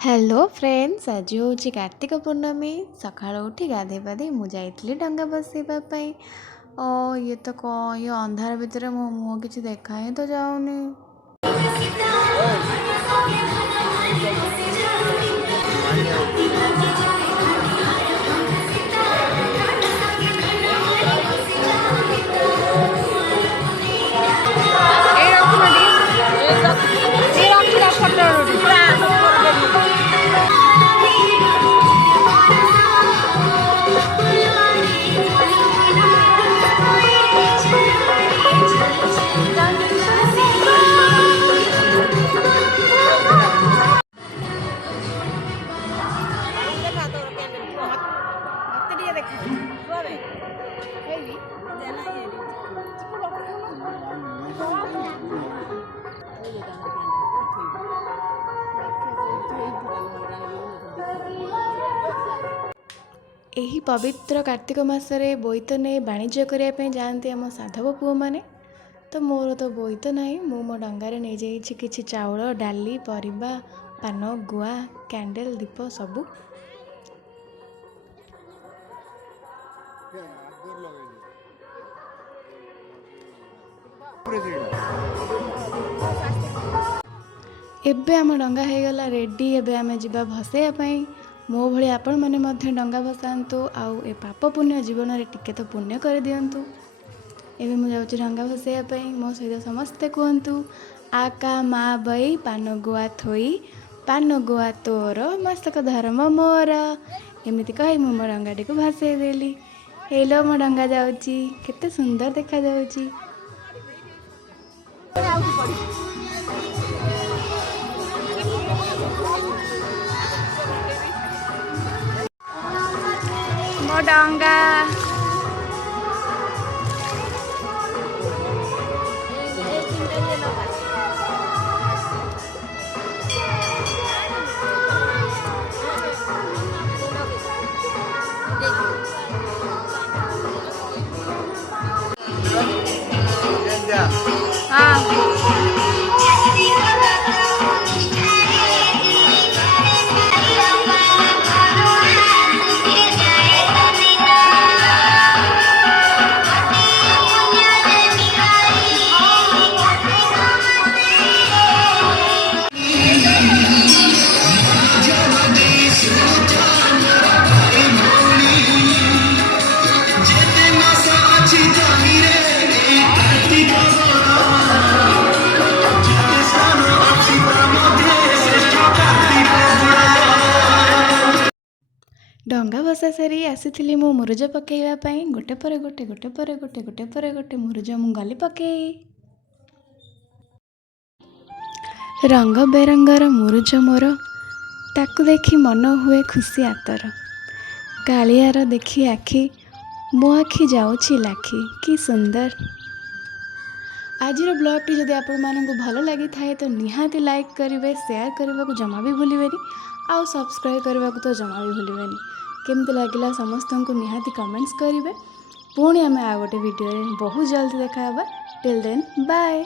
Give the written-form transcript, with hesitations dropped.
Hello friends, आज हूँ कार्तिक पूर्णमी। सका उठी गाधे पाधे मुझे डंगा बसवाई। ये तो कौन ये अंधार भितर मो मुँह किसी देखा ही तो जाऊनी। यही पवित्र कार्तिक मसरे बोईत नहीं वाणिज्य करने जाती आम साधव पुओ मैंने। तो मोर तो बोईत नहीं, मु मो डंगारे नहीं जाइए किसी चाउल डाली परिबा पान गुआ कैंडल दीप सबू। एबे आम डंगा हो गला रेडी। एबे आमे जिबा भसैया। मो भली आपण माने मध्य डंगा भसातु आउ ए पाप पुण्य जीवन रे टिके तो पुण्य कर दियंतु। एबे मु जाउची डंगा भसैया। मो सहित समस्ते कहतु आका मा बई पान गुआ थोई पान गुआ तोर मस्तक धर्म मोर। एमिति कही मु मो डंगाटी को भसै देली। हेलो मो डंगा जाउची, केते सुंदर देखा जाउची। मो डंगा डंगा भसा सारी आसी मो मुरुज पकईवाई। गोटे पर गोटे गोटे पर गोटे गोटे पर गोटे मुरुज मु गली पकई। रंग बेरंगर मुरुज मोर, ताकू देखी मन हुए खुशी आतर। कालियार देखी आखि मो आखि जाऊची लाखी। कि सुंदर। आजिर ब्लॉगटी जदि आपण मानकु भल लगी थाए तो निहाती लाइक करेंगे, शेयर करने को जमा भी भूलें, आउ सब्सक्राइब करने को तो जमा भी भूलें। केमती लगिला समस्त को निहाती कमेंट्स करेंगे। पुणी आम आ गोटे वीडियो बहुत जल्दी देखा। Till then bye.